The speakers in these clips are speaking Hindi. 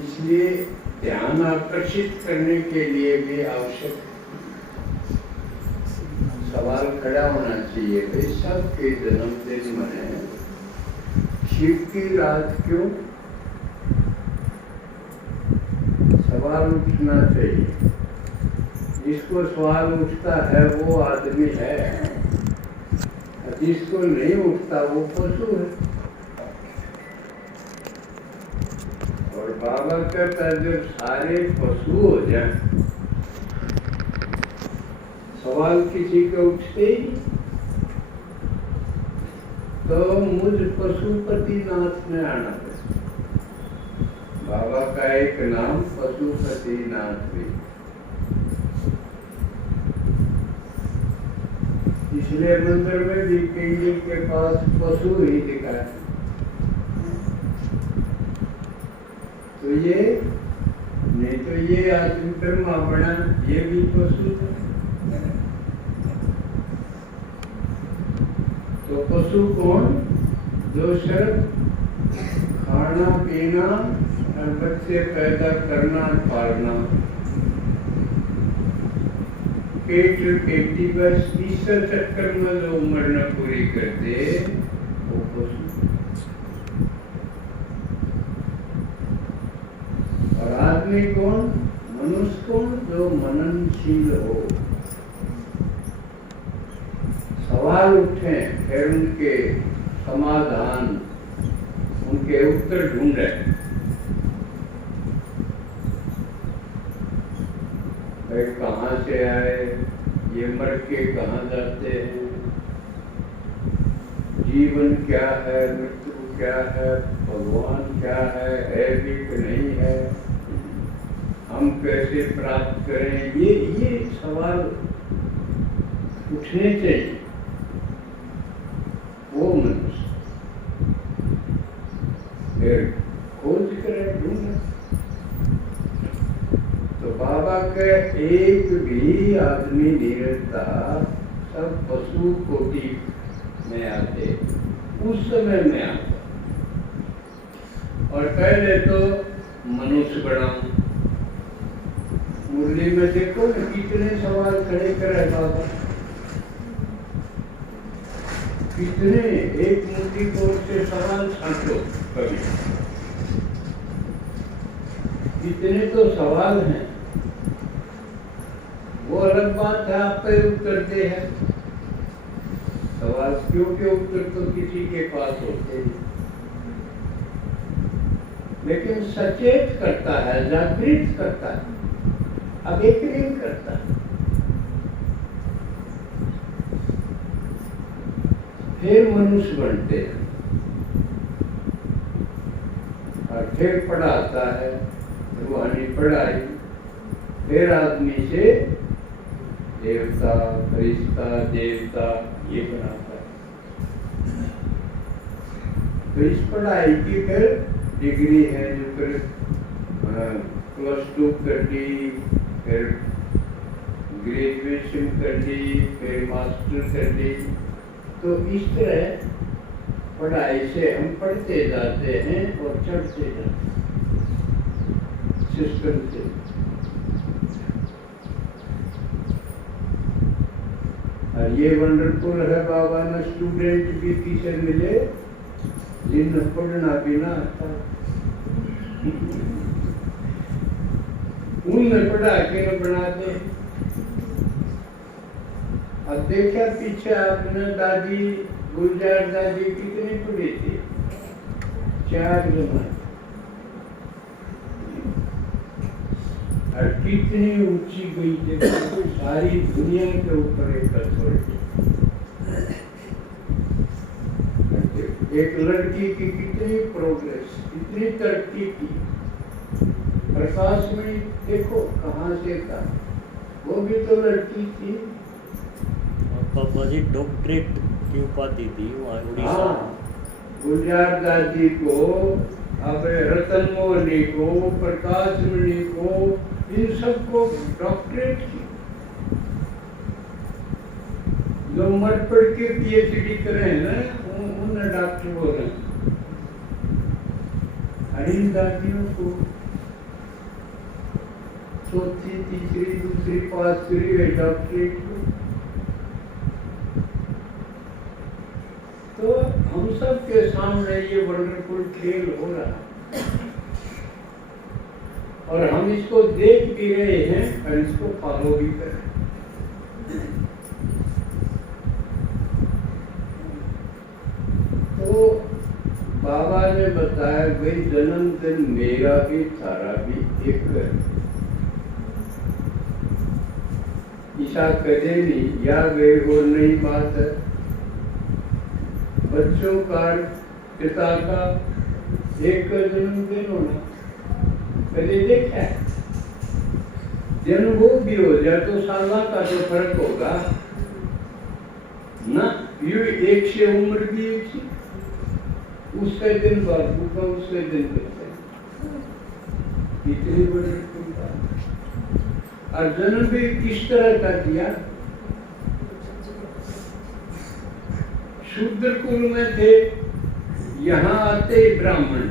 इसलिए ध्यान आकर्षित करने के लिए भी आवश्यक सवाल खड़ा होना चाहिए, भाई सबके जन्मदिन मने, शिव की रात क्यों? सवाल उठना चाहिए। जिसको सवाल उठता है वो आदमी है, जिसको नहीं उठता वो पशु है। और बाबा कहता है जब सारे पशु हो जाए, सवाल किसी के उठते ही, तो मुझ पशुपतिनाथ में आना पड़े। बाबा का एक नाम पशुपतिनाथ भी, इसलिए मंदिर में भी किंग के पास पशु ही दिखा है। तो ये नहीं तो ये आदमी ब्रह्मा बना, ये भी पशु है। तो पशु कौन? जो सिर्फ खाना पीना और बच्चे पैदा करना पालना, पेट पेटी बस इस चक्कर में जो उम्र न पूरी करते वो पशु। और आदमी कौन? मनुष्य कौन? जो मननशील हो, सवाल उठे फिर उनके समाधान, उनके उत्तर ढूंढे। भाई कहाँ से आए, ये मर के कहाँ जाते हैं, जीवन क्या है, मृत्यु क्या है, भगवान क्या है भी कि नहीं है, हम कैसे प्राप्त करें, ये सवाल उठने चाहिए। वो मनुष्य फिर खोज करें, ढूंढे। तो बाबा के एक भी आदमी नहीं रहता, सब पशु कोटि में आते, उस समय में आते। और पहले तो मनुष्य बनाओ। मुरली में देखो न कितने सवाल खड़े करे बाबा, कितने एक मुरली को से सवाल छांटो कभी, कितने तो सवाल हैं। वो अलग बात है, आप पे उत्तर दे है सवाल, क्योंकि उत्तर तो किसी के पास होते हैं, लेकिन सचेत करता है, जागृत करता है, अवेकनिंग करता है। फिर मनुष्य बनते हैं और फिर पढ़ाता है, रूहानी पढ़ाई, फिर आदमी से देवता, फरिश्ता, देवता ये बनाता है। तो इस पढ़ाई की फिर डिग्री है, जो फिर +2 कर ली, फिर ग्रेजुएशन कर ली, फिर मास्टर कर ली। तो इस तरह पढ़ाई से हम पढ़ते जाते हैं और चढ़ते जाते हैं सिस्टम से। और ये वंडरफुल है बाबा ने स्टूडेंट भी टीचर मिले जिन्हें पढ़ना भी ना आता, उन्हें पढ़ा के न बना दे। अब देखा पीछे आपने दादी, गुलजार दादी कितनी पढ़ी थी? 4 जमाने, और कितनी ऊंची गई थी, सारी दुनिया के ऊपर एक अथॉरिटी। एक लड़की की कितनी प्रोग्रेस, कितनी तरक्की की। प्रकाश में देखो कहाँ से था, वो भी तो लड़की थी। पापा जी डॉक्टरेट की उपाधि थी वहाँ उड़ीसा। हाँ, गुलजार दादी को, अब रतन मोहनी को, प्रकाश मणि को, इन सबको डॉक्टरेट की। जो मर पढ़ के PhD करे हैं ना, उन्हें डॉक्टर बोले। इन दादियों को चौथी, तीसरी, दूसरी पास करी है डॉक्टरेट को। तो हम सब के सामने ये वंडरफुल खेल हो रहा है और हम इसको देख भी रहे हैं और इसको फॉलो भी कर रहे हैं। तो बाबा ने बताया भाई जन्मदिन मेरा भी थारा भी एक है। ईशा कदे नहीं या वे और नहीं बात है। बच्चों का पिता का एक जन्मदिन होना कभी देखा है? जन्म वो भी हो जाए तो साल का तो फर्क होगा ना। ये एक से उम्र भी एक से उसके दिन बाबू का उसके दिन इतनी बड़ी बात। और जन्म भी किस तरह का दिया? शूद्र कुल में थे, यहाँ आते ब्राह्मण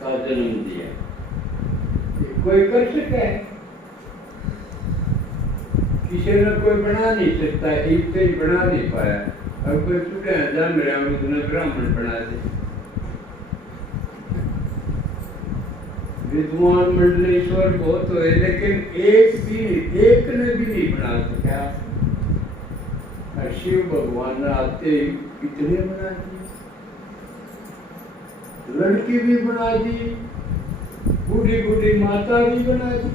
का जन्म दिया। कोई कर सकता है? किसी ने कोई बना नहीं सकता, एक से ही बना नहीं पाया। अब कोई छूटे जन्म रहे उसने ब्राह्मण बना दे। विद्वान मंडलेश्वर बहुत हुए लेकिन एक ने भी नहीं बना सका। शिव भगवान ने आते कितने बना दिए, लड़की भी बना दी, बूढ़ी बूढ़ी माता भी बना दी।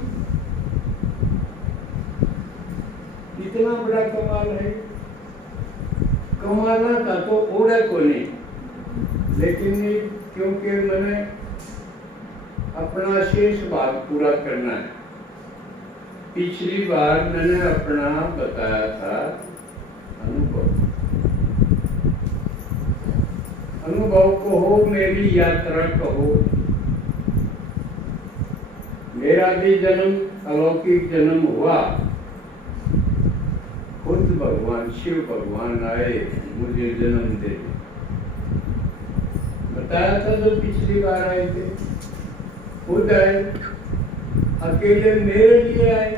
कितना बड़ा कमाल है। कमाला का तो ओढ़े को नहीं, लेकिन क्योंकि मैंने अपना शेष भाग पूरा करना है। पिछली बार मैंने अपना बताया था अनुभव कहो, मेरी यात्रा कहो। मेरा भी जन्म अलौकिक जन्म हुआ। खुद भगवान शिव भगवान आए मुझे जन्म दे। बताया था जो पिछली बार आए थे, खुद आए, अकेले मेरे लिए आए।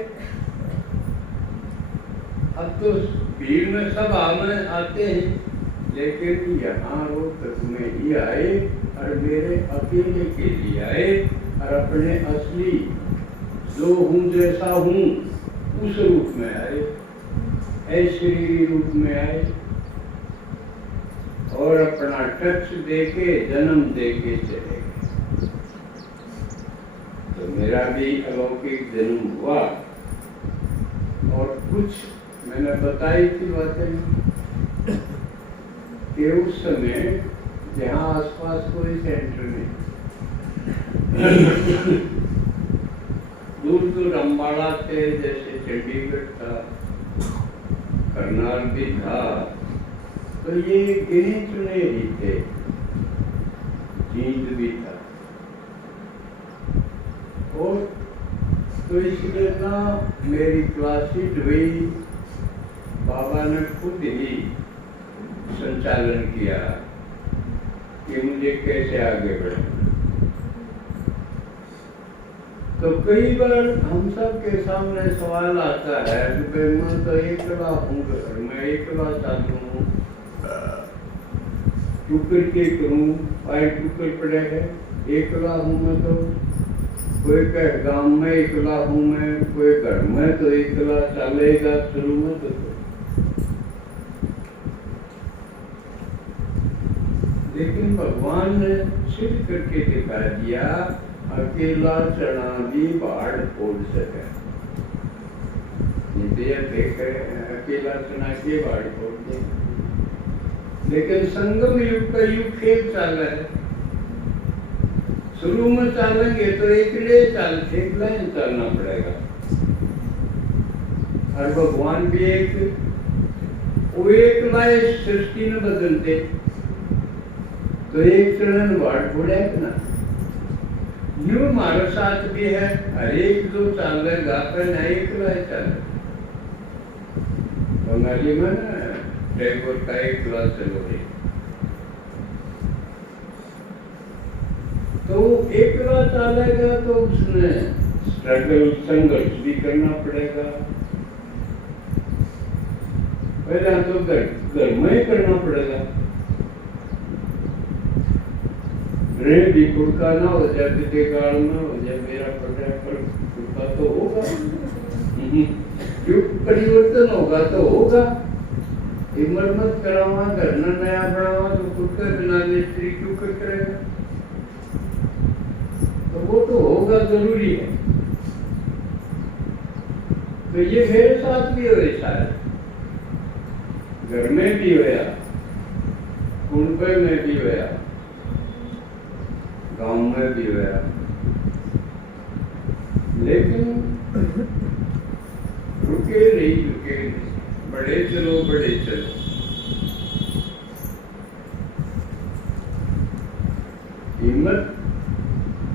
अब तो भीड़ में सब आते हैं, लेकिन यहाँ रोक में ही आए और मेरे अकेले के लिए आए और अपने असली जो हूँ जैसा हूँ उस रूप में आए, ऐश्वर्य रूप में आए और अपना टच देके जन्म देके चले गए। तो मेरा भी अलौकिक जन्म हुआ और कुछ मैंने बताई थी बातें कि उस समय जहाँ आसपास कोई सेंटर नहीं, दूर दूर अम्बाड़ा थे, जैसे चंडीगढ़ था, करनाल भी था, तो ये गिने चुने ही थे, जींद भी था। और तो इसलिए ना मेरी क्लासेस हुई, बाबा ने खुद ही संचालन किया कि मुझे कैसे आगे बढ़ना। तो कई बार हम सब के सामने सवाल आता है कि मैं तो एकला हूँ, मैं एकला चालू हूँ, टुकर के करूँ, पाए टुकर पड़े है, एकला हूँ मैं। तो कोई कहे गांव में एकला हूँ मैं, कोई घर में तो एकला चलेगा शुरू में। तो लेकिन भगवान ने सिद्ध करके दिखा दिया, अकेला चना भी बाढ़ फोड़ सके। देखे अकेला चना के बाढ़ फोड़ दे। लेकिन संगम युग का युग खेल चाल है। शुरू में चलेंगे तो एक लाइन चलना पड़ेगा। और भगवान भी वो एक लाइन सृष्टि में बदलते तो एक चरण बाढ़ फोड़ेगा ना। यूं हमारे साथ भी है, हर एक जो चलेगा पर एक लाइन चले। बंगाली में टैगोर का एक क्लास चलो रही, तो एकला चलेगा तो उसने स्ट्रगल, संघर्ष भी करना पड़ेगा। पहले तो घर में ही करना पड़ेगा। गृह भी खुद का ना हो जाए, पिछले काल में हो जाए मेरा पटा, पर खुद का तो होगा। युग परिवर्तन होगा तो होगा। मरम्मत करावा, घर न नया बनावा तो खुद के बिना मिस्त्री क्यों कर करेगा? तो वो तो होगा, जरूरी है। तो ये मेरे साथ भी हुए, शायद घर में भी होया, कुंभ में भी होया, गांव में भी होया। लेकिन रुके नहीं, बड़े चलो बड़े चलो।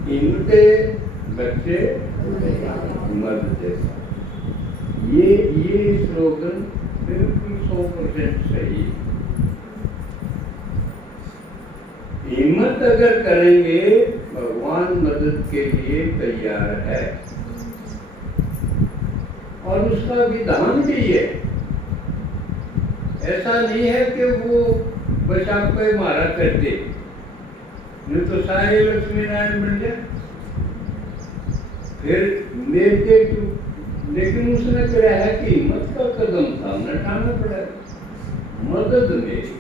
हिम्मते बच्चे हिम्मत जैसा, ये स्लोगन बिल्कुल 100% सही। हिम्मत अगर करेंगे, भगवान मदद के लिए तैयार है और उसका विधान भी है। ऐसा नहीं है कि वो बस आपको मारा कर दे, नहीं तो सारे लक्ष्मी नारायण बन जाए फिर मेरे। लेकिन उसने कहा है कि हिम्मत का कदम सामने उठाना पड़ेगा, मदद मेरी।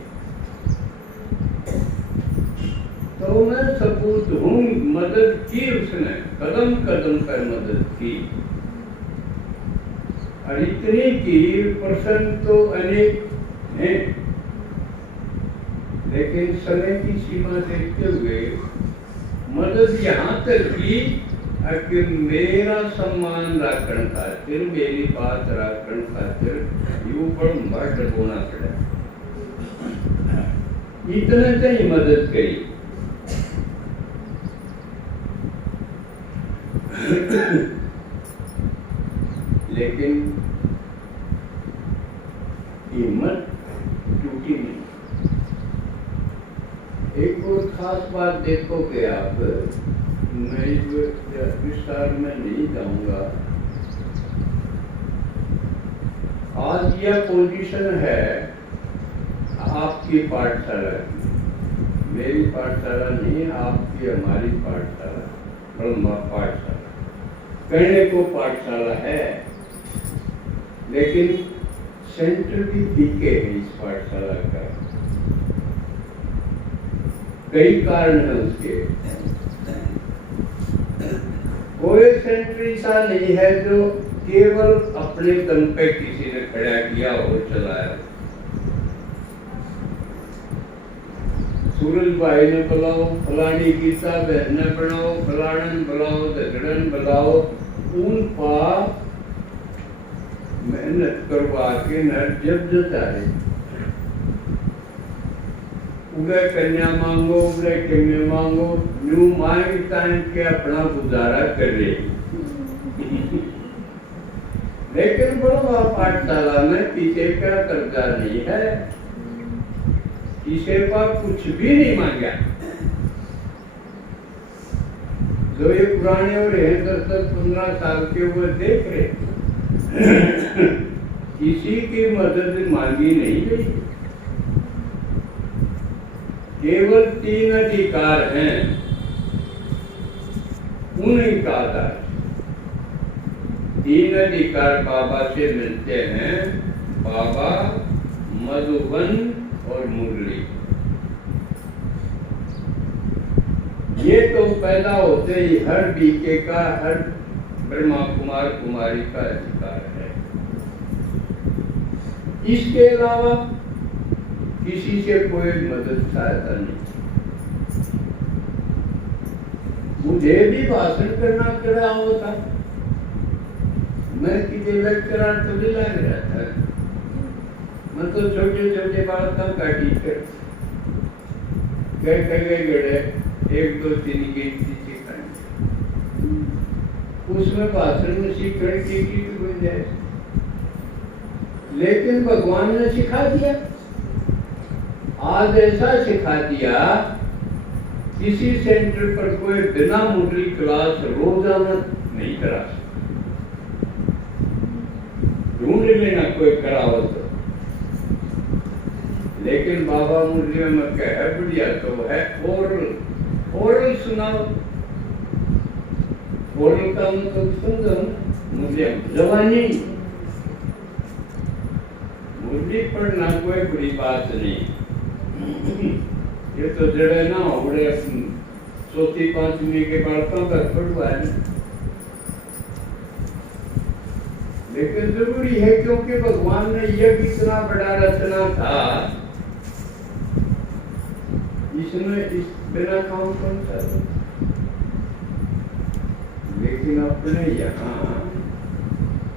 तो मैं सपूत हूँ, मदद की उसने, कदम कदम पर मदद की। और इतनी की प्रसन्न तो अनेक हैं, लेकिन समय की सीमा देखते हुए मदद यहाँ तक की कि मेरा सम्मान राखण खातिर, मेरी बात राखण खातिर यू पर मर्द होना पड़ा। इतने तक मदद करी। लेकिन हिम्मत टूटी नहीं। एक और खास बात देखोगे आप, मैं विस्तार में नहीं जाऊंगा। आज यह पोजीशन है आपकी पाठशाला की, मेरी पाठशाला नहीं, आपकी हमारी पाठशाला, ब्रह्मा पाठशाला। कहने को पाठशाला है, लेकिन सेंटर भी दिखे है इस पाठशाला का। कई कारण है उसके। कोई सेंटर ऐसा नहीं है जो केवल अपने दम पे किसी ने खड़ा किया और चलाया। सूरज भाई ने बुलाओ, फलानी गीता बहन ने बनाओ, फलाणन बुलाओ, झगड़न बुलाओ, उन पर मेहनत करवा के नर जब जताए। उगे कन्या मांगो, उगे कन्या मांगो, न्यू मांग टाइम के अपना गुजारा कर रहे। लेकिन बड़ा पाठशाला में पीछे का कर्जा नहीं है, किसी का कुछ भी नहीं मांगा। जो ये पुराने और 10-15 साल के वो देख रहे, किसी की मदद मांगी नहीं गई। केवल 3 अधिकार हैं, उन्हीं का आधार। 3 अधिकार बाबा से मिलते हैं, बाबा, मधुबन और मुरली। ये तो पैदा होते ही हर बीके का, हर ब्रह्मा कुमार कुमारी का अधिकार है। इसके अलावा किसी से कोई मदद सहायता नहीं। मुझे भी भाषण करना पड़ा होता, मैं किसी लेक्चरर तो नहीं लग रहा था। मैं तो छोटे छोटे बालकों का टीचर, गए गड़े 1, 2, 3 गिनती सिखाने, उसमें भाषण में सीखने की गुंजाइश। लेकिन भगवान ने सिखा दिया, आज ऐसा सिखा दिया, किसी सेंटर पर कोई बिना मुरली क्लास रोजाना नहीं करा सकता। ढूंढ लेना कोई करा हो तो। लेकिन बाबा मुरलियों में कह बढ़िया तो है ओरल सुनाओ। ओरल का मतलब समझो ना, मुरलिया जवानी मुरली पढ़ना कोई बड़ी बात नहीं। ये तो जड़े ना उड़े चौथी पांचवी के बालकों का पढ़वा है, लेकिन जरूरी है क्योंकि भगवान ने यह इतना बड़ा रचना था, इसने इस बिना काम कौन सा। लेकिन अपने यहाँ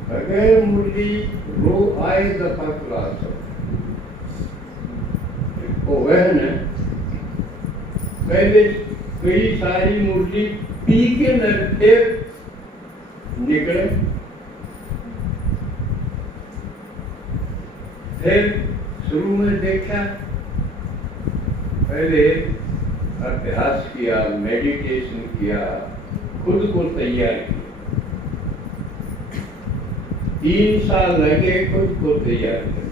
बगैर मुरली रो आए दफा क्लास वो वह न पहले कई सारी मुरली पी के फिर निकले, फिर शुरू में देखा, पहले अभ्यास किया, मेडिटेशन किया, खुद को तैयार किया। 3 साल लगे खुद को तैयार करने।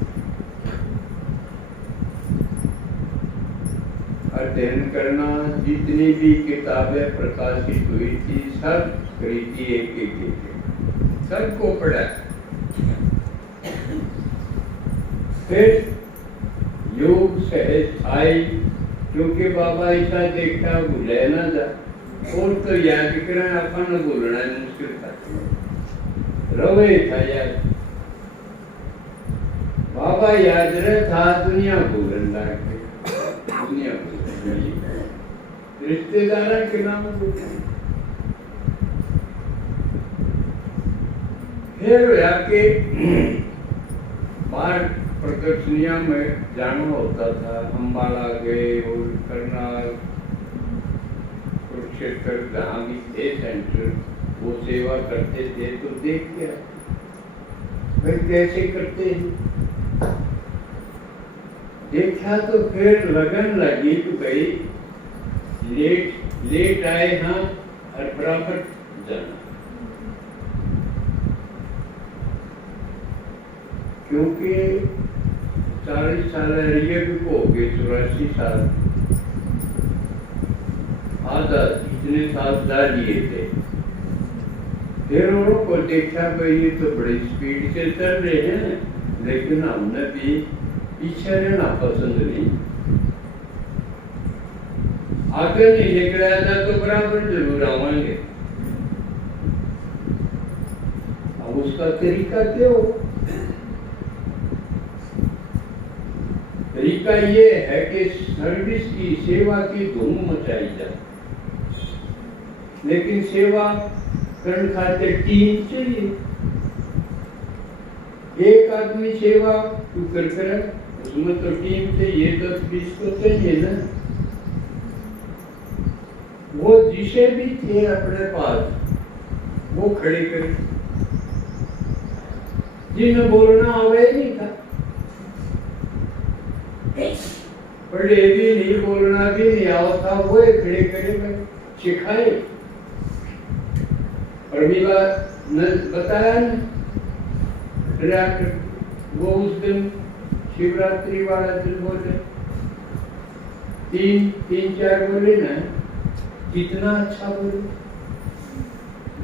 अध्ययन करना, जितनी भी किताबें प्रकाशित हुई थी सब खरीदी, एक सबको पढ़ा। फिर योग सहज आई, क्योंकि बाबा ऐसा देखा भूले ना जा, और तो याद करना अपन बोलना मुश्किल था, रवे था याद। बाबा याद रहे था, दुनिया भूलन लग गई, दुनिया रिश्तेदार के नाम फिर आके बाहर प्रदर्शनिया में जाना होता था। अम्बाला गए और करनाल, कुरुक्षेत्र, जहाँ भी थे सेंटर, वो सेवा करते थे तो देख के भाई कैसे करते हैं। देखा तो फिर लगन लगी तो भाई लेट आए हाँ और बराबर जाना, क्योंकि 40 साल हो गए, 84 साल आधा इतने साल लिए थे। फिर उनको देखा भाई ये तो बड़ी स्पीड से चल रहे हैं, लेकिन हमने भी पीछे रहना पसंद नहीं, आगे नहीं निकला था तो बराबर जरूर आवाएंगे। अब उसका तरीका क्या हो? तरीका ये है कि सर्विस की, सेवा की धूम मचाई जाए, लेकिन सेवा करने खातिर टीम चाहिए। एक आदमी सेवा तू कर उसमें तो टीम चाहिए, 10-20 तो चाहिए ना। वो जिसे भी थे अपने पास वो खड़े करे, जिन्हें बोलना आवे नहीं था, पढ़े भी नहीं, बोलना भी नहीं आता था, वो खड़े करे सिखाए। और भी बात बताया ना, वो उस दिन शिवरात्रि वाला दिन बोले, 3-4 बोले ना, कितना अच्छा बोले,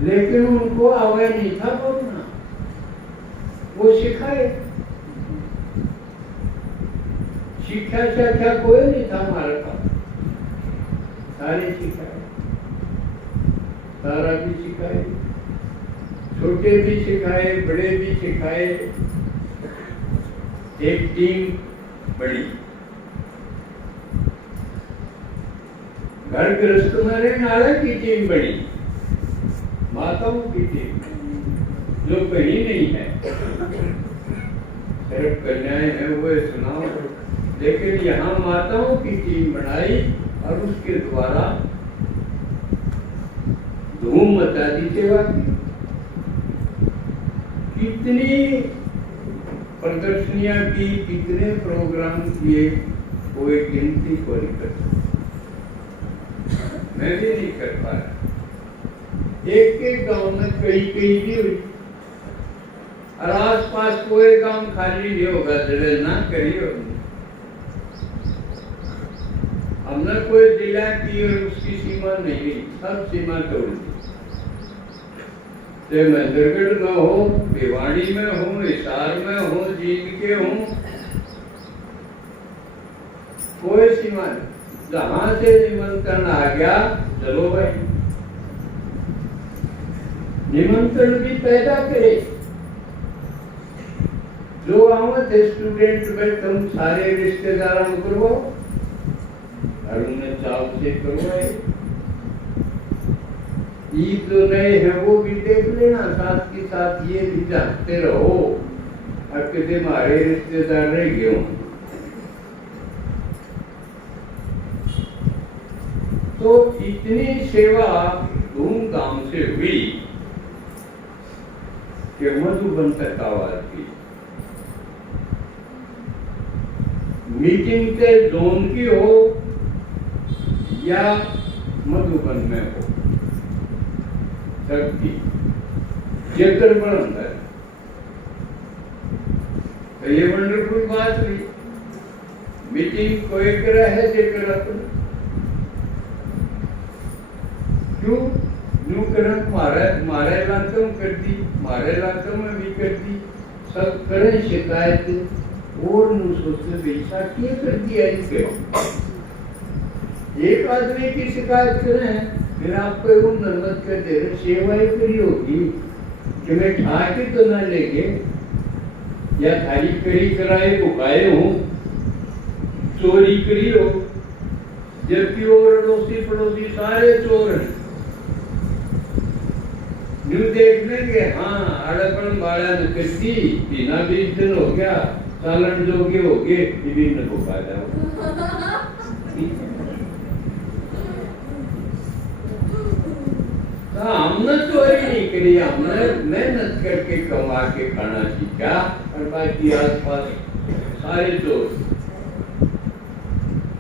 लेकिन उनको आवे नहीं था बोलना, वो सिखाए। शिक्षा कोई नहीं था हमारे पास, सारे सिखाए, सारा भी सिखाए, छोटे भी सिखाए, बड़े भी सिखाए। एक टीम बड़ी, घर गृहस्थ में रहने वाले की टीम बड़ी, माताओं की टीम जो कहीं नहीं है, सिर्फ कन्याएं हैं वो सुनाओ, लेकिन यहाँ माताओं की टीम बनाई और उसके द्वारा धूम मचा दी सेवा की। कितनी प्रदर्शनियां की, कितने प्रोग्राम किए, कोई गिनती कोई कर सकता, मैं भी नहीं कर पाया। एक एक गांव में कई कई भी हुई और आस पास कोई गांव खाली नहीं होगा जड़े ना करियो। हमने कोई जिला की और उसकी सीमा नहीं, सब सीमा तोड़ दी। चाहे महेंद्रगढ़ में हो, भिवाड़ी में हो, हिसार में हो, जींद के हो, कोई सीमा नहीं। जहां से निमंत्रण आ गया चलो भाई। निमंत्रण भी पैदा करे। जो आओ थे स्टूडेंट में तुम सारे रिश्तेदारों को करवाओ और उन्हें चाव से करवाए। ईद जो नए है वो भी देख लेना, साथ के साथ ये भी जानते रहो और किसी हमारे रिश्तेदार रह गए हों तो इतनी सेवा धूमधाम से हुई कि मधुबन तक आवाज की। मीटिंग के जोन की हो या मधुबन में हो, सबकी जेकर बुलंद है। तो ये वंडरफुल बात हुई। मीटिंग कोई करा है जेकर अपन क्यों यूं करक मारे इलाकों में कर दी, मारे इलाकों में भी कर दी, सब करें शिकायत और नु सोचते बेचा क्या कर दिया इनके। एक आदमी की शिकायत करें फिर आपको वो नर्मत कर दे रहे सेवाएं करी होगी कि मैं ठाके तो ना लेके या खाली करी कराए बुकाए हूँ, चोरी करी हो, जबकि और अड़ोसी पड़ोसी सारे चोर हैं। न्यू देख लेंगे हाँ अड़पन बाड़ा करती बिना 20 दिन हो गया सालन जोगे हो गए विभिन्न को फायदा हमने चोरी नहीं करी, हमने मेहनत करके कमा के खाना सीखा और बाकी आसपास सारे चोर।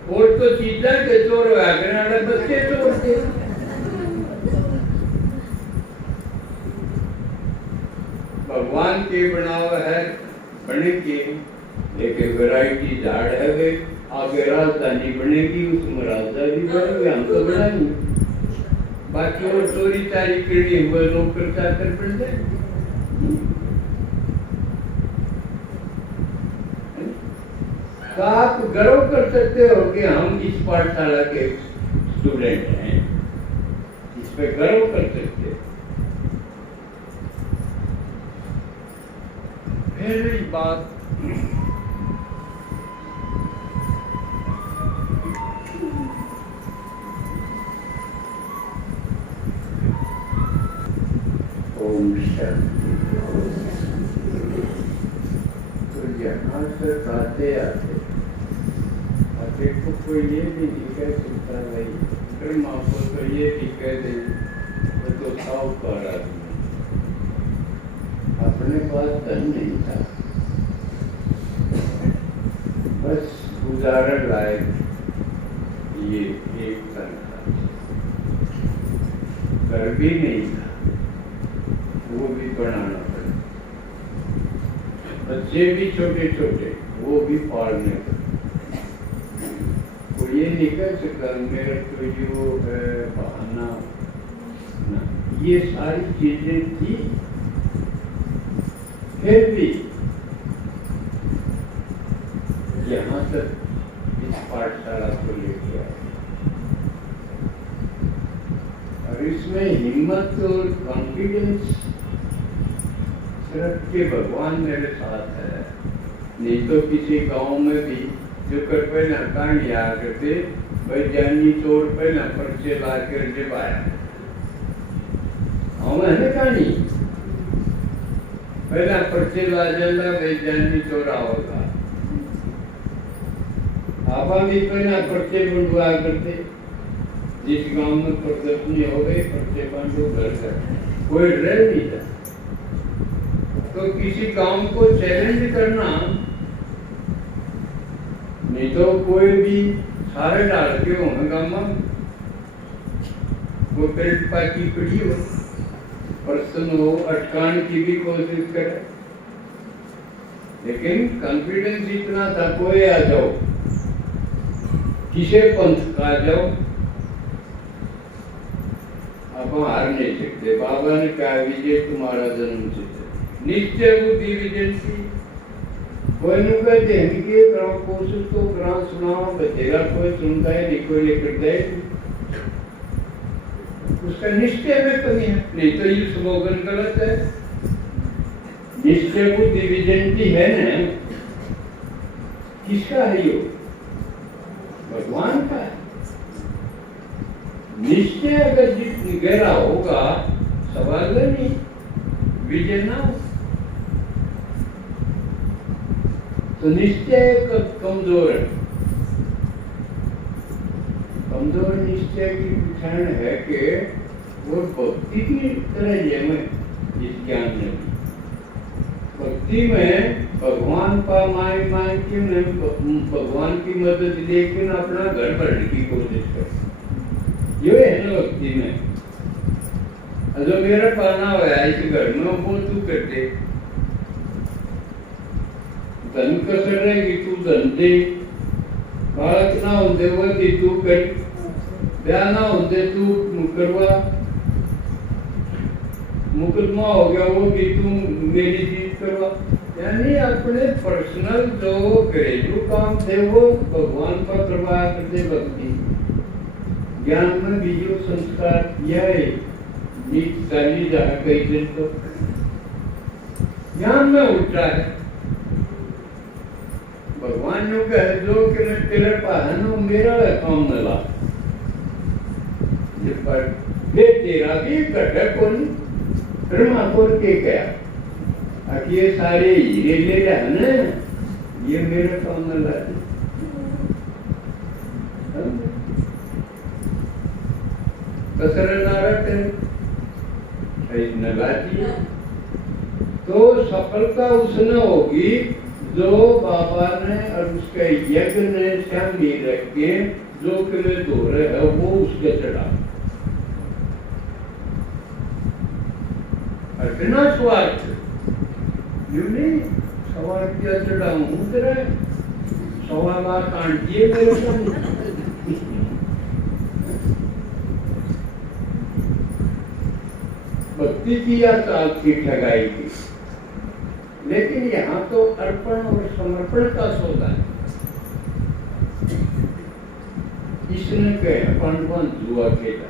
और तो चीजा के चोर हुआ करना बच्चे चोर थे। भगवान के बनाव है बने के एक वैरायटी झाड़ है वे आगे राजधानी बनेगी उसमें राजधानी बनेगी हम तो बनाएंगे। बाकी और चोरी चारी करनी हुए लोग करता कर पड़ जाए। तो आप गर्व कर सकते हो कि हम इस पाठशाला के स्टूडेंट हैं, इस पे गर्व कर सकते हो। पहली बात ओम शांति। तो यहाँ से आते आते को कोई ये भी नहीं कह सकता भाई ब्रह्मा को तो ये भी कह दे तो साहूकार आदमी अपने पास धन नहीं था, बस गुजारा लायक ये एक तन था, घर भी नहीं था वो भी बनाना पड़ा, बच्चे भी छोटे छोटे वो भी पालने पड़े। तो ये नहीं कह सकता मेरा तो जो है बहाना ना, ये सारी चीजें थी। फिर भी यहाँ तक इस पाठशाला को लेके आए और इसमें हिम्मत और कॉन्फिडेंस रख के भगवान मेरे साथ है। नहीं तो किसी गांव में भी जो कर पहला कहानी आ करते भाई जानी चोर पहला पर्चे ला कर जब आया हम है कहानी पहला पर्चे ला जाला भाई जानी चोरा होगा। आप भी पहला पर्चे बंटवा करते जिस गांव में प्रदर्शनी हो गई पर्चे बांटो घर कर कोई रह नहीं था। तो किसी काम को चैलेंज करना नहीं तो कोई भी सारे डाल के होंगे गांव में वो पेट पाकी पड़ी हो पर्सन हो अटकाने की भी कोशिश करे, लेकिन कॉन्फिडेंस इतना था कोई आ जाओ, किसे पंथ का आ जाओ, आप हार नहीं सकते। बाबा ने कहा विजय तुम्हारा जन्म सिद्ध, निश्चय बुद्धि विजय की। कोई नु कहते हैं कि करो कोशिश तो करा सुनाओ, बतेरा कोई सुनता है नहीं, कोई लेकर दे, उसका निश्चय में कमी है। नहीं तो ये स्लोगन गलत है। निश्चय बुद्धि विजयंती है ना, किसका है ये? भगवान का है। निश्चय अगर जितनी गहरा होगा सवाल नहीं, विजय ना हो तो निश्चय कमजोर है। कमजोर निश्चय की पहचान है कि वो भक्ति की तरह जमे इस ज्ञान में। भक्ति में भगवान का मांग के भगवान की मदद लेकिन अपना घर भरने की कोशिश कर, ये है ना भक्ति में। जो मेरा पाना हुआ है इस घर में वो तू कर दे, धन कसर रहेगी तू धन दे, बालक ना होते वो तू कर, ब्याह ना होते तू करवा, मुकदमा हो गया वो भी तू मेरी जीत करवा। यानी अपने पर्सनल जो घरेलू काम थे वो भगवान पर करवाया करते। भक्ति ज्ञान में भी जो संस्कार यह नीच चाली जहाँ कई दिन तो ज्ञान में उल्टा है। भगवान ने कहा जो कि मैं तेरे पाहन हूँ मेरा काम न ला, पर तेरा भी घटा कौन ठाकुर के क्या ये सारे हीरे ले रहा ना, ये मेरा काम न ला। कसर नारक नगाती तो सफलता उसने होगी जो बाबा ने और उसके यज्ञ ने सामने रख के जो कि धो रहे है वो उसके चढ़ा। बिना स्वार्थ यू नहीं स्वार्थ क्या चढ़ाऊं तेरा 1.25 लाख आंटिए मेरे को। भक्ति की या चाल की ठगाई की, लेकिन यहाँ तो अर्पण और समर्पण का सौदा है। इसने कहे पांडवान जुआ खेला,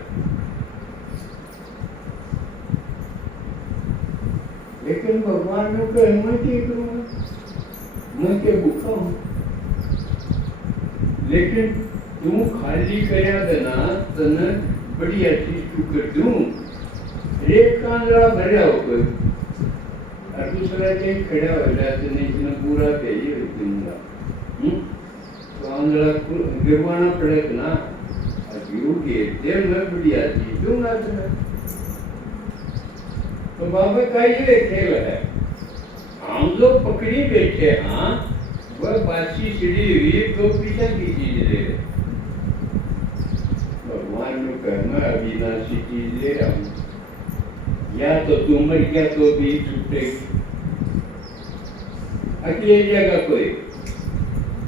लेकिन भगवान ने कहे मैं क्या करूँगा, मैं क्या भूखा हूँ। लेकिन तू खाली करया देना तने बढ़िया चीज तू कर दूं, रेत कांगड़ा भरया हो कोई और दूसरा कहीं खड़ा हो जाते नहीं इसने पूरा चाहिए दूंगा, तो आंधड़ा गिरवाना पड़ेगा ना। देर में बढ़िया चीज दूंगा तुम्हें। तो बाबा का ये खेल है, हम जो पकड़ी बैठे हाँ वह बासी सीढ़ी हुई तो पीछा की चीज ले रहे। भगवान ने कहना अविनाशी चीज ले रहा हूं, या तो तू मर गया तो भी छूटेगी। अकेले जगह कोई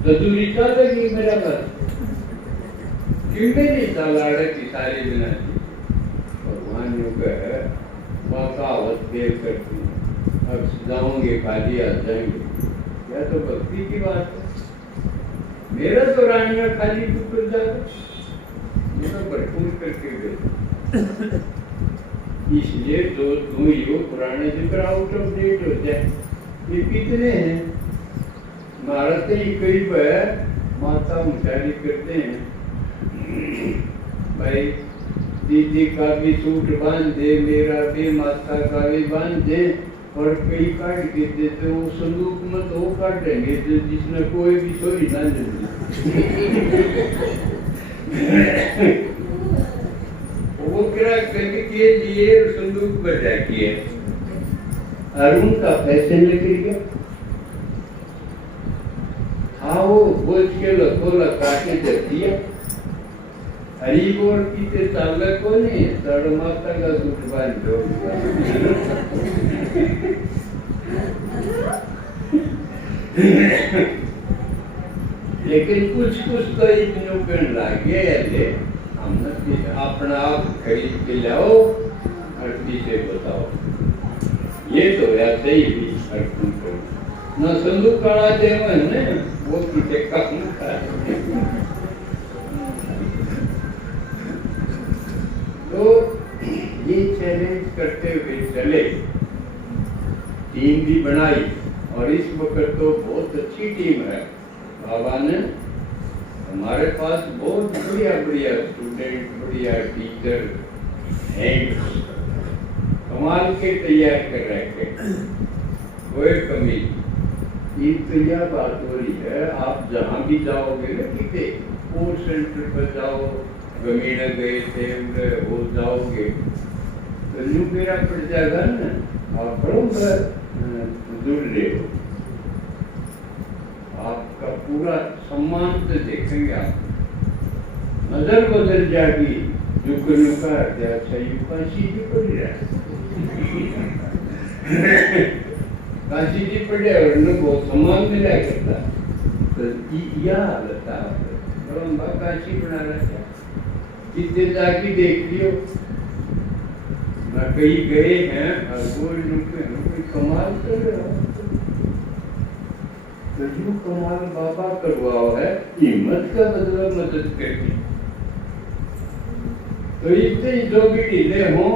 तो दूरी चलेगी मेरा बस मेरी तलाड़ की सारी बिना। भगवान ने कहा वकावत देर करती अब जाओगे खाली आ जाएंगे। यह तो भक्ति की बात है। मेरा तो रानिया खाली टुकड़ जाता, ये तो भरपूर करके गए। इसलिए जो तुम यो पुराने जिक्र आउट ऑफ डेट हो जाए। ये कितने हैं भारत ही कई माता मुचारी करते हैं भाई दीदी का भी सूट बांध दे, मेरा भी माता का भी बांध दे, और कई काट के देते वो संदूक में तो वो काट देंगे तो जिसने कोई भी चोरी ना जल्दी। वो क्या करने के लिए संदूक बजा किए अरुण का फैशन लेकर गया। हाँ वो बोझ के लखोला काटे जब दिया हरी बोल की ते चालक को नहीं साढ़े माता का सूट बांध दो। लेकिन कुछ तो इतने कर लागे ले हमने अपना आप खरीद के लाओ और पीछे बताओ। ये तो ऐसे ही भी अर्पण करो ना संदूक काढ़ा देव है वो पीछे काम कर। तो ये चैलेंज करते हुए चले, टीम भी बनाई और इस वक्त तो बहुत अच्छी टीम है। बाबा ने हमारे पास बहुत बढ़िया बढ़िया स्टूडेंट, बढ़िया टीचर हैं, कमाल के तैयार कर रखे, कोई कमी। ये तो यह बात हो रही है, आप जहाँ भी जाओगे ना, किसी कोर्स सेंटर पर जाओ, गमीना गए थे हो जाओगे तो न्यू मेरा पड़ जाएगा ना, आप बराबर जुड़ रहे हो, आपका पूरा सम्मान से देखेंगे। आप नजर बदल जाएगी, जो का अच्छा यू काशी जी पड़ रहा काशी जी पढ़े और उनको सम्मान मिला करता। तो यह हालत है, काशी बना रहा है, कितने जाके देख लियो ना, कहीं गए हैं और कोई कमाल कर रहा है। तो जो कमाल बाबा करवाओ है, हिम्मत का बदला मदद करके। तो इतने जो भी ढीले हों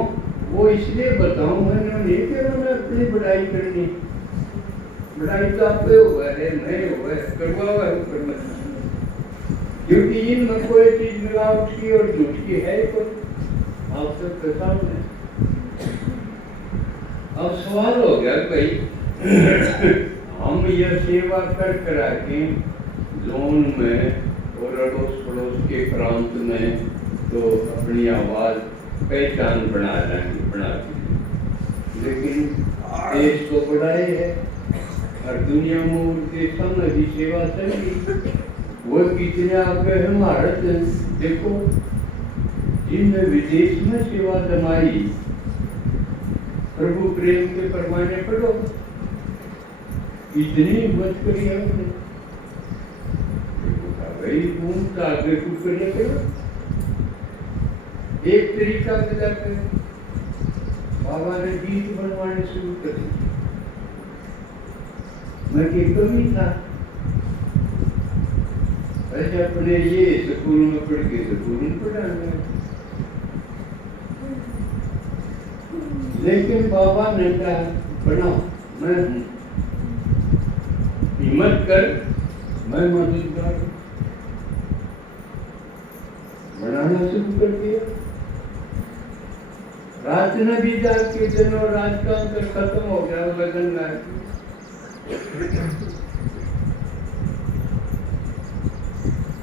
वो इसलिए बताऊं मैंने नहीं कि उन्होंने अपनी बढ़ाई करनी, बढ़ाई तो आप हुआ है, नहीं हुआ है, करवाओ है ऊपर मत, क्योंकि इनमें कोई चीज मिलावट की और झूठ की है कोई आप सबके सामने। अब सवाल हो गया भाई, हम यह सेवा कर करा के जोन में और अड़ोस पड़ोस के प्रांत में तो अपनी आवाज पहचान बना दी, लेकिन देश तो बड़ा ही है और दुनिया में उनके सामने भी सेवा चलेगी। वो कितने आगे है भारत, देखो जिनने विदेश में सेवा जमाई, प्रभु प्रेम के परवाने पढ़ो, इतनी हिम्मत करी है उसने। भाई तुम आगे कुछ करने करो, एक तरीका बता कर बाबा ने गीत बनवाने शुरू कर दी। मैं कि कमी था, ऐसे अपने ये स्कूल में पढ़ के स्कूल में पढ़ाना, लेकिन बाबा ने कहा बनाओ, मैं हिम्मत कर, मैं मददगार बनाना शुरू कर दिया। रात में भी जाके दिन और रात का अंतर खत्म हो गया, लगन ला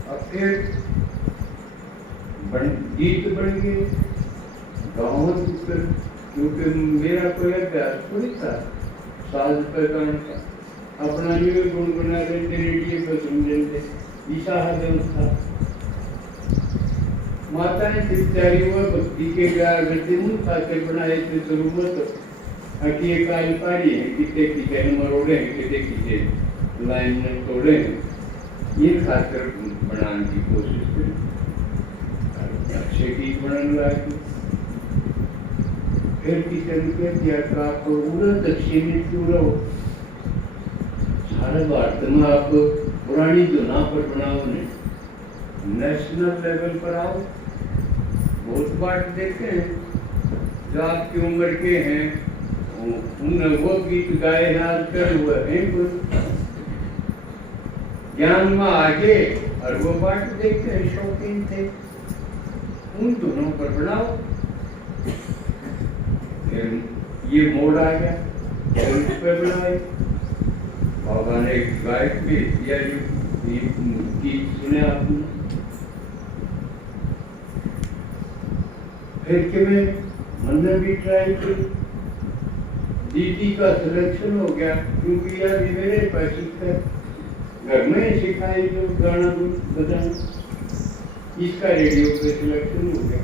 अब फिर गीत बन गए गाँव, क्योंकि मेरा कोई अभ्यास थोड़ी था साज पर गाने का, अपना ये गुनगुना लेते, रेडियो पर सुन लेते, ईसा हजम था। माता ने तैयारी हुआ भक्ति के गाय गति मुंह खाते बनाए थे जरूरत अटी एक आई पारी है, कितने कितने मरोड़े हैं, कितने कितने लाइन में तोड़े हैं, ये खाकर बनाने की कोशिश करी, अच्छे गीत बनाने लगे। फिर किसी ने कह दिया कि आप पूरा दक्षिणी क्यों रहो, सारे भारत में आप पुरानी धुना पर बनाओ, ने नेशनल लेवल पर आओ। बहुत बात देखे हैं जो आपकी उम्र के हैं, उन्होंने वो गीत गाए याद कर हुए हैं, ज्ञान में आगे, और वो बात देखते हैं शौकीन थे, उन दोनों पर बनाओ। फिर ये मोड़ आ गया, उस पर बनाए। बाबा ने एक गायक भी दिया, जो गीत सुने आपने, फिर के में मन ने भी ट्राई की, दीदी का सिलेक्शन हो गया, क्योंकि यार मेरे पैसे घर में सिखाई जो गाना बजाना, इसका रेडियो पे सिलेक्शन हो गया।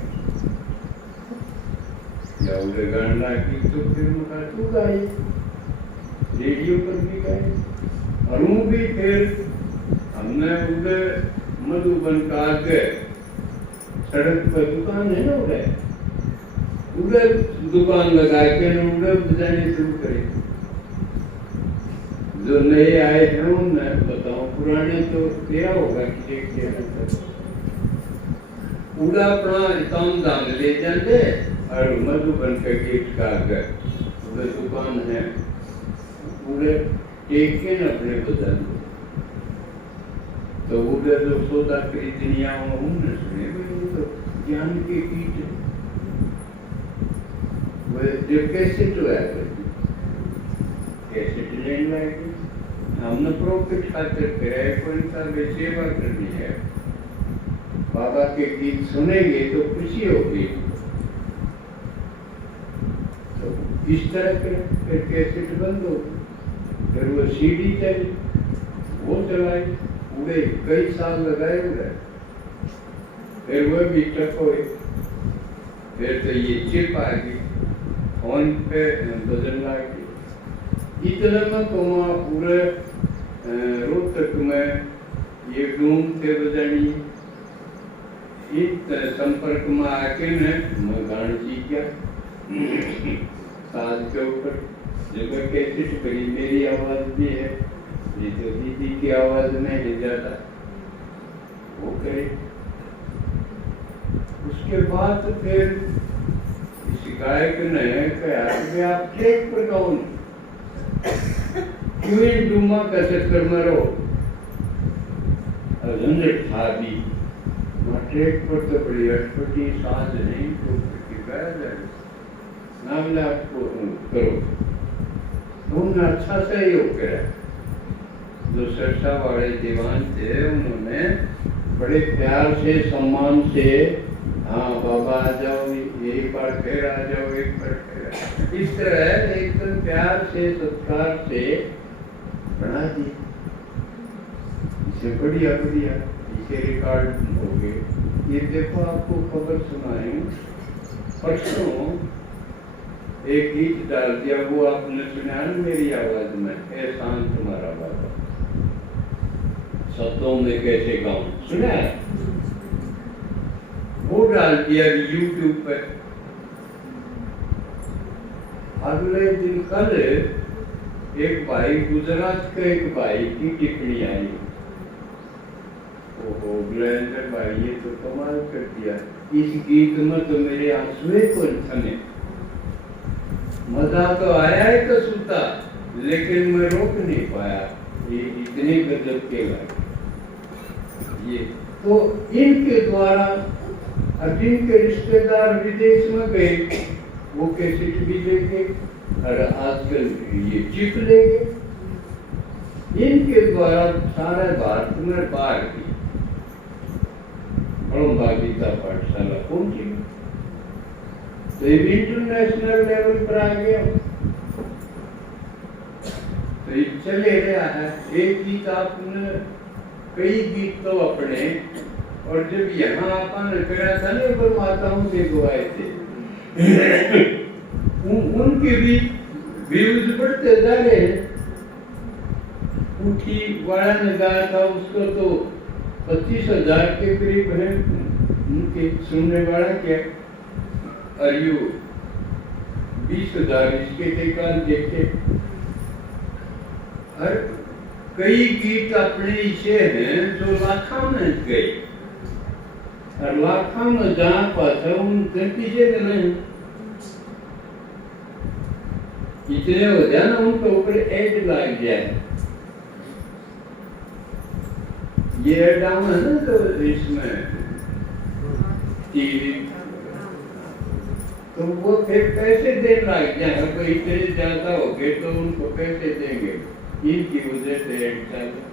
या उधर गाने लगी तो फिर मुझे तू गाई रेडियो पर भी गाई और वो भी फिर हमने उधर मधुबन का आगे सड़क पर दुकान है ना उधर दुकान लगा के उधर बजाने शुरू करे। जो नए आए हैं उन्हें बताओ, पुराने तो क्या होगा कि पूरा अपना काम दाम ले जाते और मधुबन के गेट का आगे उधर दुकान है, पूरे टेक के न अपने बदल तो उधर जो सौदा खरीदनिया उन्हें सुने तो ज्ञान के कीट वो जो कैसे तो है कैसे लेने लायक हमने प्रॉफिट खातिर करे कोई सा सेवा करनी है। बाबा के गीत सुनेंगे तो खुशी होगी। तो इस तरह के फिर कैसेट बंद हो, फिर वो सीडी चली, वो चलाई, पूरे कई साल लगाए हुए, फिर वो भी टक हुए, फिर तो ये चिप आ गई, फोन पे बदलने लगी। इतना में तो पूरे रोहतक में ये डूम थे बजानी इस संपर्क में आके मैं गान सीख गया साज के ऊपर जब कैसेट करी मेरी आवाज भी है, ये तो दीदी की आवाज में ही जाता वो करे। उसके बाद फिर इस गायक ने कहा कि आप ट्रैक पर गाओ, क्यों इन डूमा का चक्कर में रहो। झंझट था भी ट्रैक पर तो बड़ी अटपटी साज नहीं तो गाया जाए ना मिला आपको करो तो उन्होंने अच्छा सहयोग करा। जो सरसा वाले दीवान थे उन्होंने बड़े प्यार से सम्मान से हाँ बाबा आ जाओ एक बार फिर आ जाओ एक बार फिर इस तरह एकदम प्यार से सत्कार से बना दी। इसे बढ़िया बढ़िया इसे रिकॉर्ड हो गए। ये देखो आपको खबर सुनाए परसों एक गीत डाल दिया, वो आपने सुना मेरी आवाज में एहसान तुम्हारा बाबा शब्दों में कैसे गाऊं सुना है, वो डाल दिया YouTube पे। अगले दिन कल एक भाई गुजरात का एक भाई की टिप्पणी आई, ओहो ग्लेंडर भाई ये तो कमाल कर दिया, इस गीत में तो मेरे आंसुए को थमे, मजा तो आया है कसूता लेकिन मैं रोक नहीं पाया, ये इतने गजब के लगे। ये तो इनके द्वारा अब इनके रिश्तेदार विदेश में गए, वो कैसेट भी लेके और आजकल ये चिप लेंगे, इनके द्वारा सारे भारत में बाहर की गीता पाठशाला पहुंची तो ये इंटरनेशनल लेवल पर आ गया। तो ये चले रहा है, एक गीत आपने कई गीत तो अपने, और जब यहाँ आपने करा था ना पर माताओं से गवाए थे उनके भी व्यूज बढ़ते जा रहे हैं। उठी वाला ने गाया था उसको तो 25,000 के करीब है उनके सुनने वाला क्या, और यू 20,000 इसके निकाल देखे। और कई गीत अपने ऐसे हैं जो लाखों में गए, और लाखों में जहाँ पाता उन पीछे नहीं इतने हो जाए ना उनके ऊपर एड लग जाए। ये एड है ना तो इसमें टीवी तो वो फिर पैसे देने लग जाए, अगर इतने ज्यादा हो गए तो उनको पैसे देंगे, इनकी वजह से एड चले।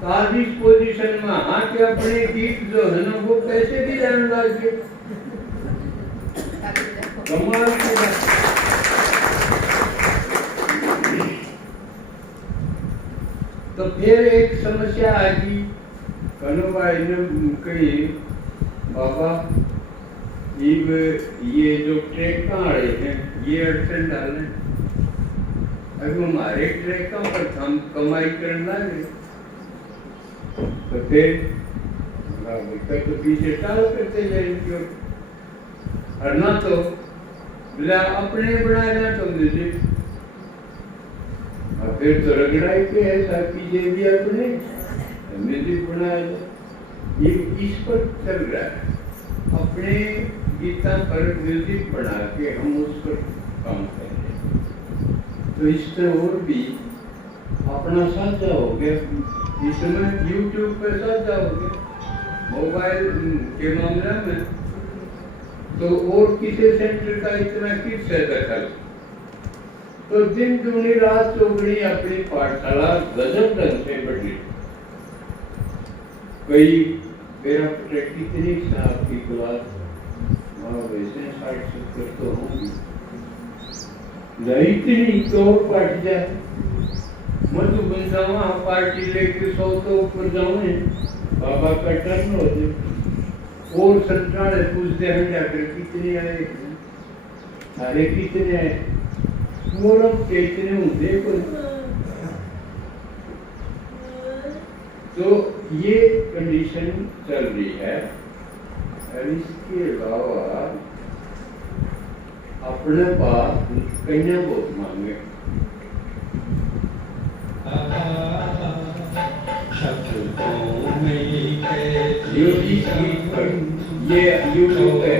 तो आज इस पोजीशन में आके अपने गीत जो है ना वो पैसे भी जाने लग गए, कमाल की बात। तो फिर एक समस्या आ गई, कनु भाई ने कही बाबा ये जो ट्रैक वाले हैं ये अड़चन डालें। अभी हमारे ट्रैकों पर हम कमाई करना है तो फिर तो पीछे टाल करते जाएंगे और ना तो बिला अपने बनाया तो म्यूजिक और फिर तो रगड़ाई पे ऐसा कीजिए भी अपने म्यूजिक बनाया जाए। ये इस पर चल रहा है, अपने गीता पर म्यूजिक बना के हम उस पर काम कर रहे हैं। तो इससे और भी अपना साझा हो गया, इसमें यूट्यूब पे साझा हो गया मोबाइल के मामले में, तो और किसी सेंटर का इतना किससे दखल। तो दिन दूनी रात चौगनी अपनी पाठशाला गजब ढंग से बढ़ी। कई मेरा कितनी साहब की क्लास वैसे 60-70 तो होंगी, इतनी तो पट जाए मधुबन जावा पार्टी लेके 100 तो ऊपर जाऊँ बाबा का टर्न हो जाए और संताड़े पूछते हैं जाकर कितने आए, सारे कितने आए, मोरम के इतने होंगे को। तो ये कंडीशन चल रही है। और इसके अलावा अपने पास कन्या बहुत मांगे, ये यूट्यूब है।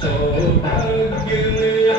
सौभाग्य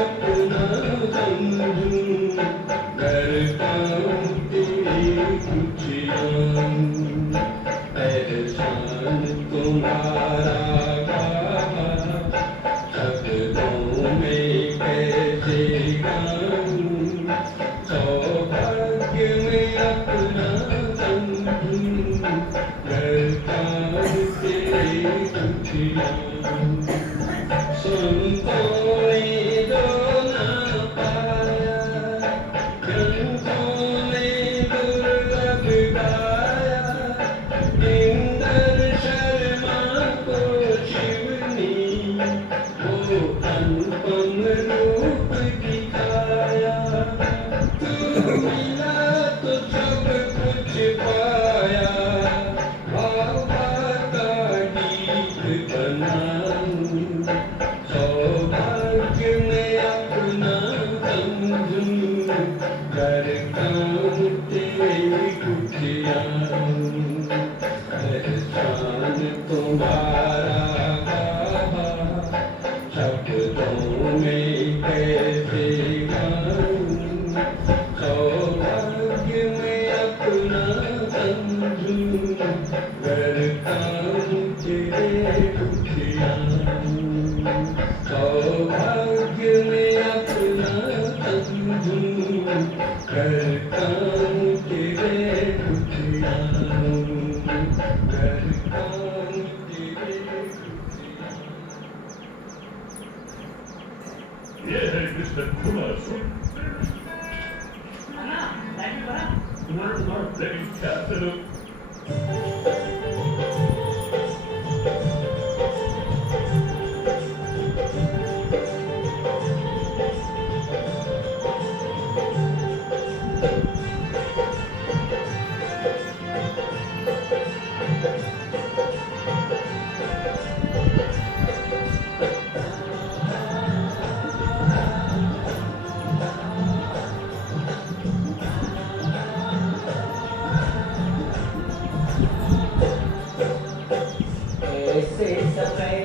ऐसे समय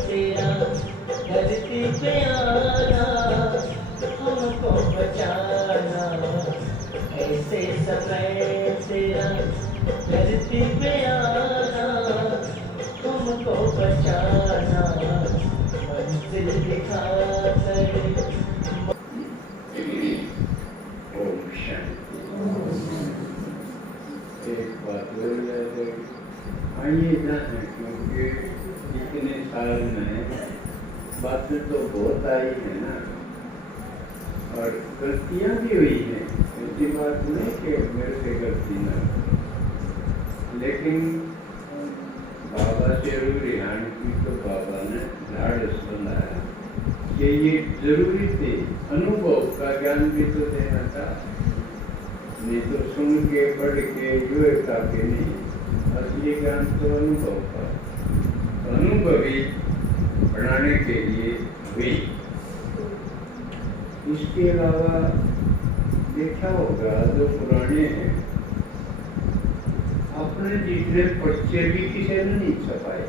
तेरा धरती पे आना हमको बचाना, ऐसे समय तेरा धरती पे आना हमको बचाना, मंजिल दिखा कर ओम शांति। एक बात बोल रहे थे, आइए जाने, क्योंकि इतने साल में बातें तो बहुत आई है ना, और गलतियां भी हुई हैं, ऐसी बात नहीं कि मेरे से गलती ना हो। लेकिन बाबा से रिहान की तो बाबा ने ढाढ़स बनाया कि ये जरूरी थे, अनुभव का ज्ञान भी तो देना था, नहीं तो सुन के पढ़ के जो काफी नहीं, असली ज्ञान तो अनुभव का, अनुभवी बनाने के लिए हुई। इसके अलावा देखा होगा जो पुराने हैं, अपने जितने पर्चे भी किसी ने नहीं छपाए,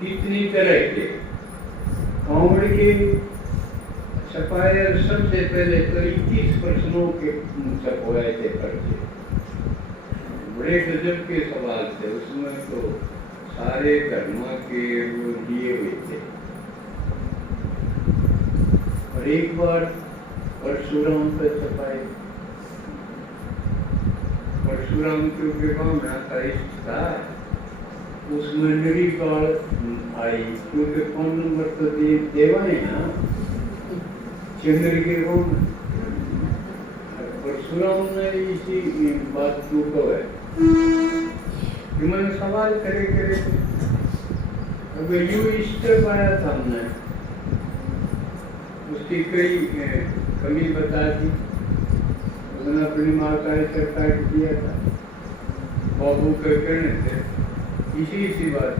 कितनी तरह के कांवड़ के छपाए, सबसे पहले तो 21 प्रश्नों के छपवाए थे पर्चे, बड़े गजब के सवाल थे, उसमें तो सारे धर्म के वो दिए हुए थे। और एक बार परशुराम पर छपाए, परशुराम क्योंकि ब्राह्मण का इष्ट था, उसमें नरी काल आई, क्योंकि कौन नंबर तो देवा है ना, चंद्र के कौन, परशुराम ने इसी बात को कहा है कि मैंने सवाल करे अब यू इष्ट पाया था हमने, उसकी कई कमी बता दी, उसने अपनी माँ का ऐसा काट दिया था, बाबू के कहने थे इसी बात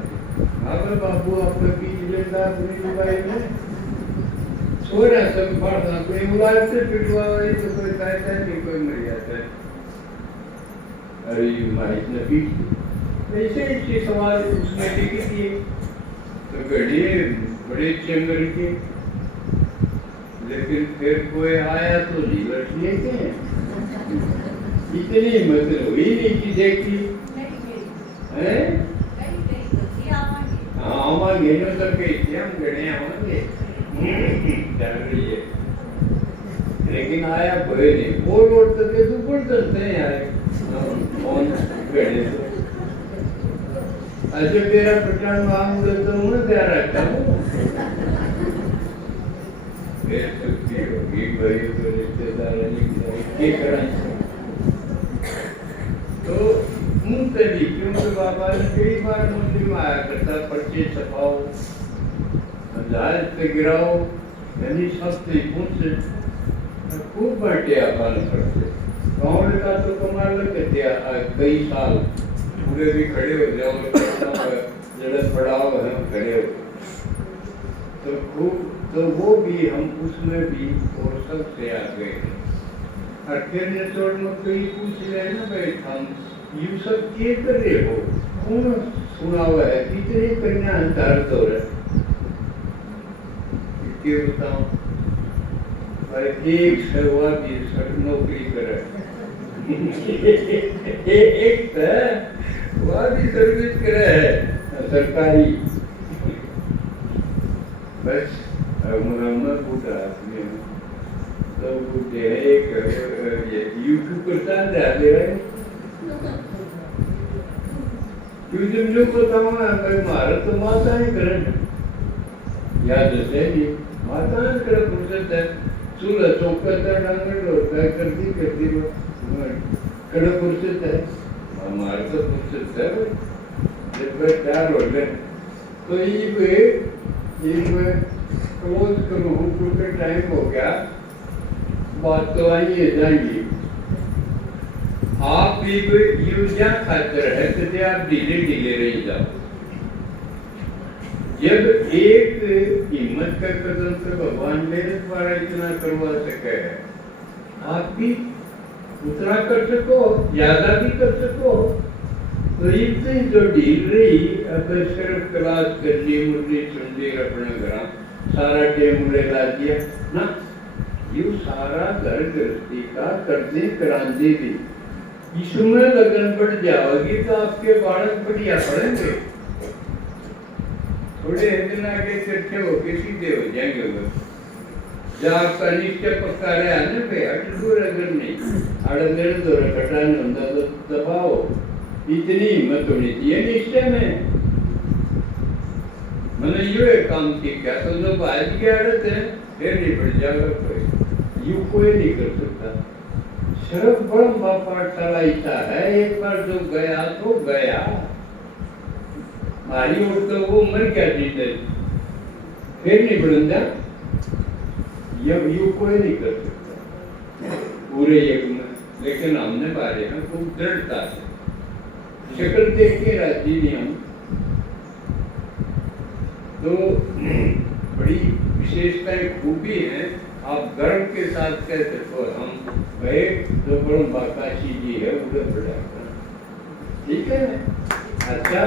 अगर बाबू आपका बीज लेता अपनी मोबाइल में छोड़ा सब पढ़ना, कोई मोबाइल से पिटवा वाली तो कोई कहता है नहीं, कोई मर जाता है, अरे माइक ने पीट ऐसे ऐसे सवाल उसने लिख दिए, तो बड़े चंगर के, लेकिन फिर कोई आया तो नहीं लट लेते, इतनी मतलब हुई नहीं कि देखी है, हाँ आवांगे जो तक कहते हम गणे आवांगे, लेकिन आया भय नहीं, वो रोड तक तो ऊपर चलते हैं यार, कौन गणे तो अजय मेरा पठान मांग तो उन्हें तैयार रखता हूँ, फिर सकती होगी भाई तो रिश्तेदार लिख करें तो मुंतली, क्योंकि बाबा ने कई बार मंदिर में आया करता, पर्चे छपाओ, जहाज पे गिराओ, यानी सबसे पूछे खूब बांटे अपन करते, गाँव का तो कमाल लगते कई साल पूरे भी खड़े हो जाओ, जड़त पड़ाव है खड़े हो, तो खूब, तो वो भी हम उसमें भी और सबसे आ गए, और फिर निचोड़ में कई पूछ रहे ना भाई हम यू सब क्या कर रहे हो, कौन सुना हुआ है, कितने कन्या अंतर हो रहा है, क्यों बताऊं, भाई एक सेवा भी नौकरी करे, एक वह भी सर्विस करे है सरकारी, बस मुहम्मद बूटा आदमी तो बूटे एक यूट्यूब करता है, क्योंकि जो बताऊँ मैं मारा तो माता ही करन याद है, माता कर फुर्सत है चूल्हा चौका तर डांगर लो क्या करती वो कड़ा फुर्सत है हमारे तो फुर्सत है जब वह चार हो गए तो ये क्लोज करूँ क्योंकि टाइम हो गया बात तो आई है जाएंगी आप भी यूरिया खातर है तो आप ढीले ढीले रह जाओ जब एक हिम्मत का कदम तो भगवान मेरे द्वारा इतना करवा सके है आप भी उतना कर सको ज्यादा भी कर सको तो इतनी जो ढील रही अब सिर्फ क्लास कर ली मुरली सुन ली अपने घर सारा टेमुले ला दिया ना यू सारा घर गृहस्थी का करने करांदे भी इसमें लगन पड़ जाओगी तो आपके बालक बढ़िया पढ़ेंगे थोड़े दिन आगे इकट्ठे होके सीधे हो जाएंगे वो जब आपका निश्चय पक्का रहा ना पे अटूर अगर नहीं अड़ंगड़ दो कटाने होता तो दबाओ इतनी हिम्मत होनी चाहिए निश्चय में मैंने यू एक काम किया तो जो आज की आदत है फिर नहीं पड़ जाएगा कोई यू कोई नहीं कर सकता सिर्फ ब्रह्म पाठशाला ऐसा है एक बार जो गया तो गया मारी और तो वो मर गया जीते फिर नहीं बढ़ा यू कोई नहीं कर सकता पूरे युग में लेकिन हमने बारे में खूब दृढ़ता से शक्ल देख के राजी नहीं हम तो बड़ी विशेषताएं खूबी है आप गर्व के साथ कह सको हम गए तो ब्रह्म बाकाशी जी है उधर बढ़ाकर ठीक है अच्छा